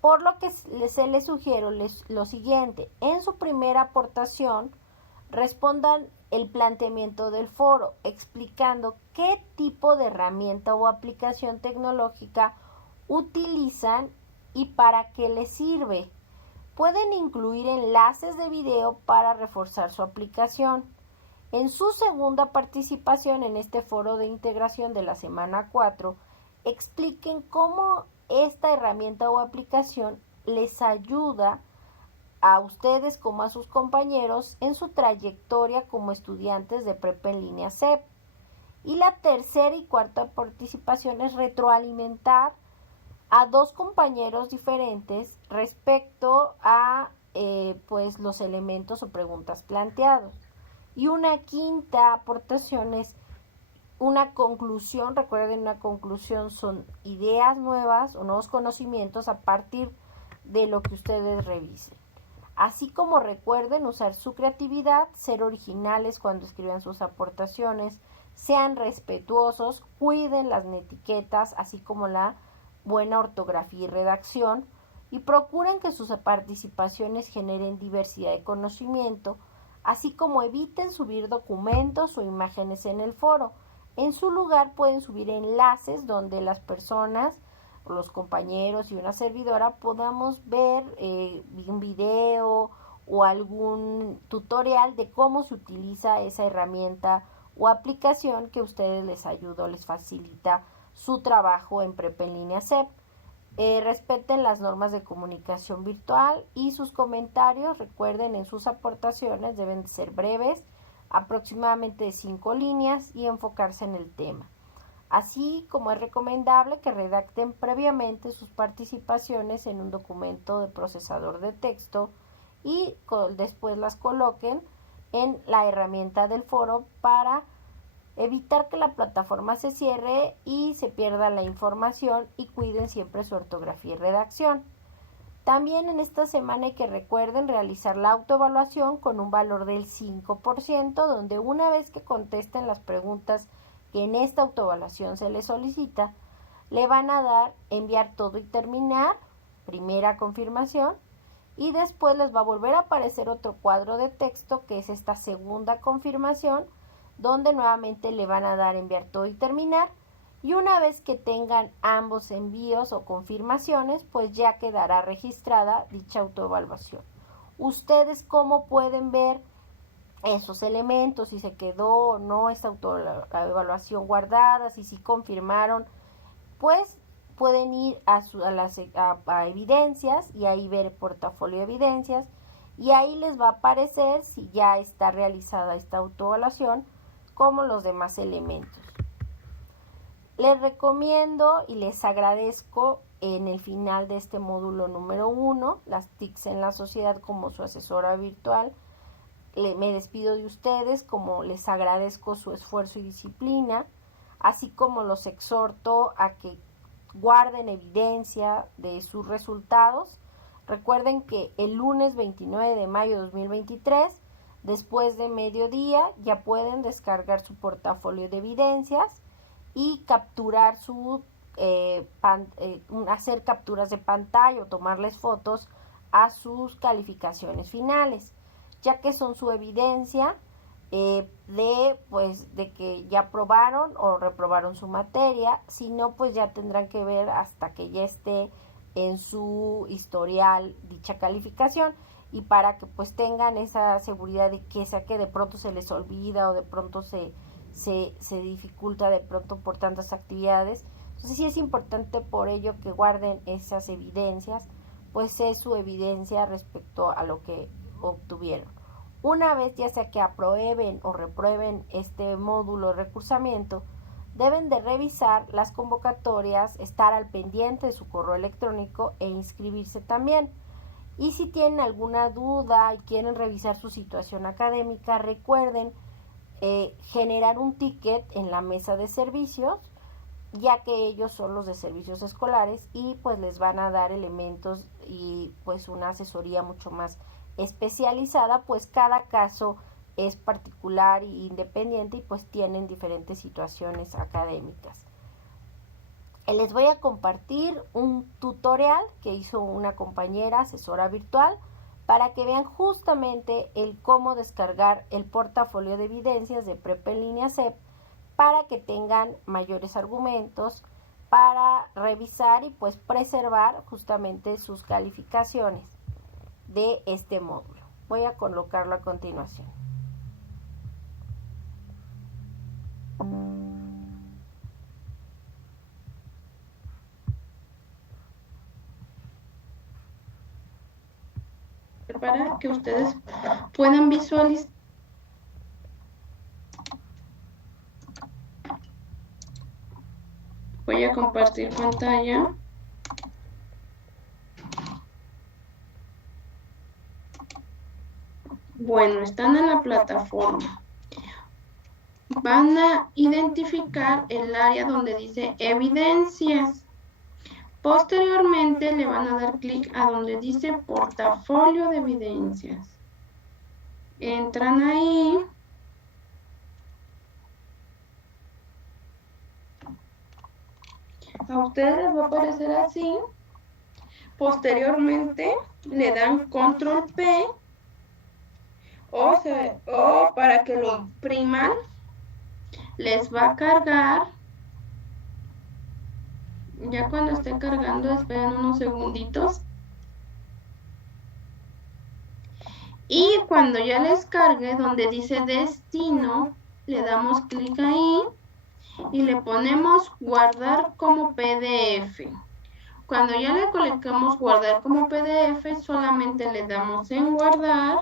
Por lo que se les sugiero lo siguiente: en su primera aportación respondan el planteamiento del foro, explicando qué tipo de herramienta o aplicación tecnológica utilizan y para qué les sirve. Pueden incluir enlaces de video para reforzar su aplicación. En su segunda participación en este foro de integración de la semana 4, expliquen cómo esta herramienta o aplicación les ayuda a ustedes como a sus compañeros en su trayectoria como estudiantes de prepa en línea CEP. Y la tercera y cuarta participación es retroalimentar a 2 compañeros diferentes respecto a pues los elementos o preguntas planteados. Y una quinta aportación es una conclusión. Recuerden, una conclusión son ideas nuevas o nuevos conocimientos a partir de lo que ustedes revisen. Así como recuerden usar su creatividad, ser originales cuando escriban sus aportaciones, sean respetuosos, cuiden las etiquetas, así como la buena ortografía y redacción, y procuren que sus participaciones generen diversidad de conocimiento, así como eviten subir documentos o imágenes en el foro. En su lugar pueden subir enlaces donde las personas, los compañeros y una servidora podamos ver un video o algún tutorial de cómo se utiliza esa herramienta o aplicación que a ustedes les ayuda o les facilita su trabajo en Prepa en Línea CEP. Respeten las normas de comunicación virtual y sus comentarios, recuerden, en sus aportaciones deben ser breves, aproximadamente de 5 líneas, y enfocarse en el tema. así como es recomendable que redacten previamente sus participaciones en un documento de procesador de texto y después las coloquen en la herramienta del foro para evitar que la plataforma se cierre y se pierda la información, y cuiden siempre su ortografía y redacción. También en esta semana hay que recuerden realizar la autoevaluación con un valor del 5%, donde una vez que contesten las preguntas que en esta autoevaluación se les solicita, le van a dar enviar todo y terminar, primera confirmación, y después les va a volver a aparecer otro cuadro de texto que es esta segunda confirmación, donde nuevamente le van a dar enviar todo y terminar, y una vez que tengan ambos envíos o confirmaciones, pues ya quedará registrada dicha autoevaluación. Ustedes cómo pueden ver esos elementos, si se quedó o no esa autoevaluación guardada, si confirmaron, pues pueden ir a evidencias y ahí ver el portafolio de evidencias, y ahí les va a aparecer si ya está realizada esta autoevaluación como los demás elementos. Les recomiendo y les agradezco en el final de este módulo número 1, las TICs en la sociedad como su asesora virtual. Me despido de ustedes, como les agradezco su esfuerzo y disciplina, así como los exhorto a que guarden evidencia de sus resultados. Recuerden que el lunes 29 de mayo de 2023, después de mediodía, ya pueden descargar su portafolio de evidencias y capturar hacer capturas de pantalla o tomarles fotos a sus calificaciones finales, ya que son su evidencia de que ya aprobaron o reprobaron su materia. Si no, pues ya tendrán que ver hasta que ya esté en su historial dicha calificación, y para que pues tengan esa seguridad de que sea que de pronto se les olvida o de pronto se dificulta de pronto por tantas actividades. Entonces sí es importante por ello que guarden esas evidencias, pues es su evidencia respecto a lo que obtuvieron. Una vez ya sea que aprueben o reprueben este módulo de recursamiento, deben de revisar las convocatorias, estar al pendiente de su correo electrónico e inscribirse también. Y si tienen alguna duda y quieren revisar su situación académica, recuerden generar un ticket en la mesa de servicios, ya que ellos son los de servicios escolares y pues les van a dar elementos y pues una asesoría mucho más especializada, pues cada caso es particular e independiente y pues tienen diferentes situaciones académicas. Les voy a compartir un tutorial que hizo una compañera asesora virtual para que vean justamente el cómo descargar el portafolio de evidencias de Prepa en línea CEP, para que tengan mayores argumentos para revisar y pues preservar justamente sus calificaciones de este módulo. Voy a colocarlo a continuación. Para que ustedes puedan visualizar. Voy a compartir pantalla. Bueno, están en la plataforma. Van a identificar el área donde dice evidencias. Posteriormente le van a dar clic a donde dice portafolio de evidencias. Entran ahí. A ustedes les va a aparecer así. Posteriormente le dan control P o para que lo impriman les va a cargar. Ya cuando esté cargando, esperen unos segunditos. Y cuando ya les cargue, donde dice destino, le damos clic ahí y le ponemos guardar como PDF. Cuando ya le colocamos guardar como PDF, solamente le damos en guardar.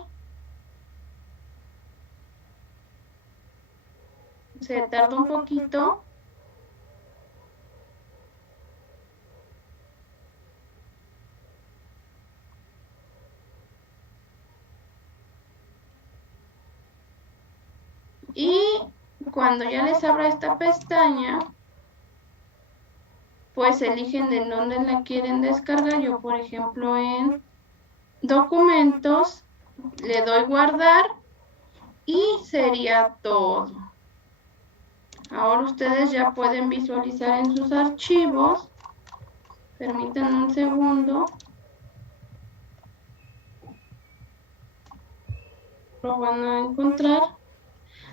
Se tarda un poquito. cuando ya les abra esta pestaña, pues eligen de dónde la quieren descargar. Yo, por ejemplo, en documentos, le doy guardar y sería todo. Ahora ustedes ya pueden visualizar en sus archivos. Permítanme un segundo. Lo van a encontrar.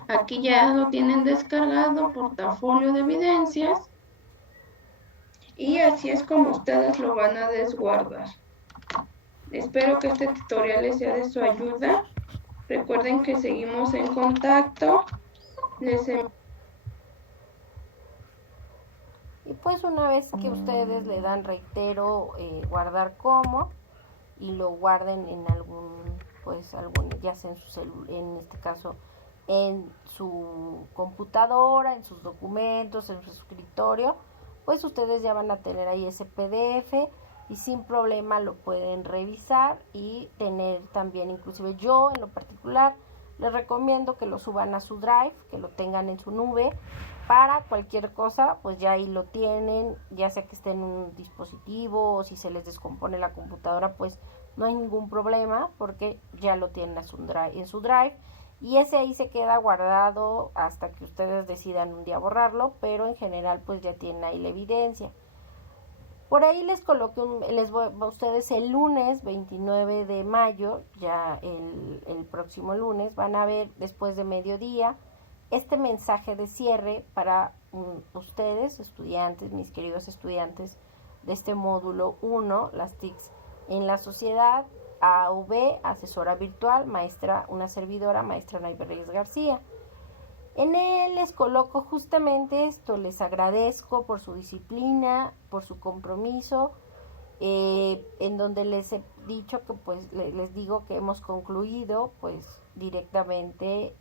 Aquí ya lo tienen descargado, portafolio de evidencias. Y así es como ustedes lo van a desguardar. Espero que este tutorial les sea de su ayuda. Recuerden que seguimos en contacto. Y pues una vez que ustedes le dan, reitero, guardar como, y lo guarden en ya sea en este caso en su computadora, en sus documentos, en su escritorio, pues ustedes ya van a tener ahí ese PDF y sin problema lo pueden revisar y tener también, inclusive yo en lo particular les recomiendo que lo suban a su Drive, que lo tengan en su nube, para cualquier cosa, pues ya ahí lo tienen, ya sea que esté en un dispositivo o si se les descompone la computadora, pues no hay ningún problema porque ya lo tienen en su Drive y ese ahí se queda guardado hasta que ustedes decidan un día borrarlo, pero en general pues ya tienen ahí la evidencia. Por ahí les coloqué a ustedes el lunes 29 de mayo, ya el próximo lunes, van a ver después de mediodía este mensaje de cierre para ustedes, estudiantes, mis queridos estudiantes de este módulo 1, las TICs en la sociedad, AV, asesora virtual, una servidora, maestra Naive Reyes García. En él les coloco justamente esto, les agradezco por su disciplina, por su compromiso, en donde les he dicho que pues les digo que hemos concluido pues directamente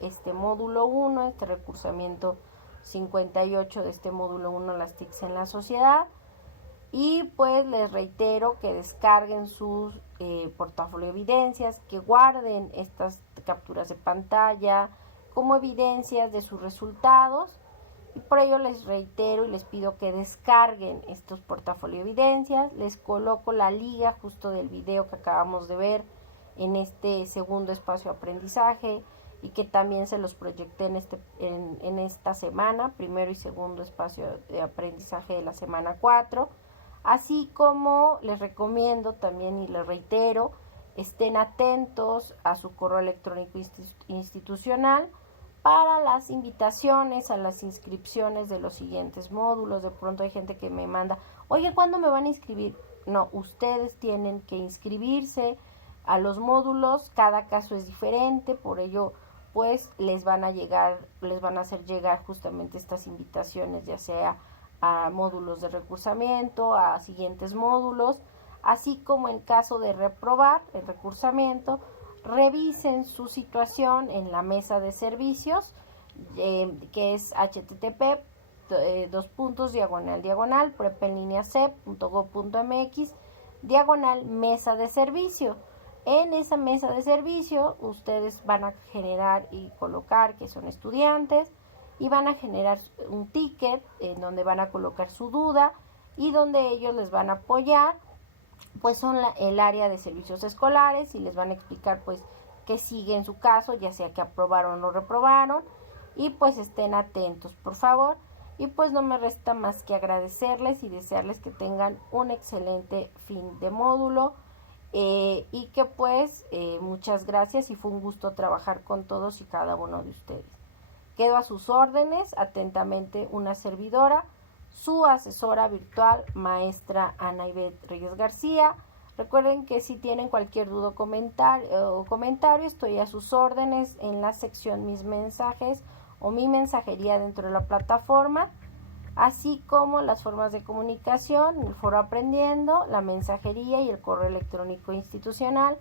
este módulo 1, este recursamiento 58 de este módulo 1, las TICs en la sociedad, y pues les reitero que descarguen sus portafolio de evidencias, que guarden estas capturas de pantalla como evidencias de sus resultados, y por ello les reitero y les pido que descarguen estos portafolio de evidencias. Les coloco la liga justo del video que acabamos de ver en este segundo espacio de aprendizaje y que también se los proyecté en esta semana, primero y segundo espacio de aprendizaje de la semana 4, así como les recomiendo también y les reitero, estén atentos a su correo electrónico institucional para las invitaciones a las inscripciones de los siguientes módulos. De pronto hay gente que me manda, oye, ¿cuándo me van a inscribir? No, ustedes tienen que inscribirse a los módulos, cada caso es diferente, por ello pues les van a hacer llegar justamente estas invitaciones, ya sea a módulos de recursamiento, a siguientes módulos, así como en caso de reprobar el recursamiento, revisen su situación en la mesa de servicios, que es http /prepelineacep.gov.mx/mesa de servicio. En esa mesa de servicio ustedes van a generar y colocar que son estudiantes y van a generar un ticket en donde van a colocar su duda y donde ellos les van a apoyar, pues son el área de servicios escolares, y les van a explicar pues qué sigue en su caso, ya sea que aprobaron o reprobaron, y pues estén atentos por favor. Y pues no me resta más que agradecerles y desearles que tengan un excelente fin de módulo, y que pues muchas gracias y fue un gusto trabajar con todos y cada uno de ustedes. Quedo a sus órdenes, atentamente una servidora, su asesora virtual, maestra Ana Ivette Reyes García. Recuerden que si tienen cualquier duda o comentario, estoy a sus órdenes en la sección Mis Mensajes o mi mensajería dentro de la plataforma, así como las formas de comunicación, el foro Aprendiendo, la mensajería y el correo electrónico institucional.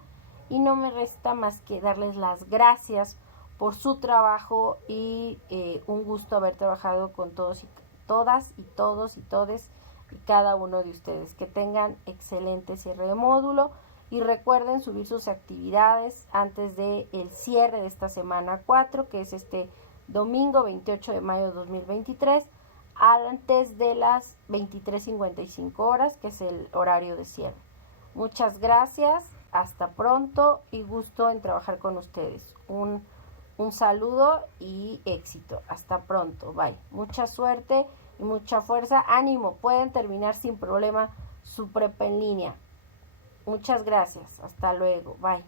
Y no me resta más que darles las gracias por su trabajo y un gusto haber trabajado con todos y todas y todos y todes y cada uno de ustedes. Que tengan excelente cierre de módulo y recuerden subir sus actividades antes del cierre de esta semana 4, que es este domingo 28 de mayo de 2023, antes de las 23:55 horas, que es el horario de cierre. Muchas gracias, hasta pronto y gusto en trabajar con ustedes. Un saludo y éxito. Hasta pronto, bye. Mucha suerte y mucha fuerza. Ánimo, pueden terminar sin problema su prepa en línea. Muchas gracias, hasta luego, bye.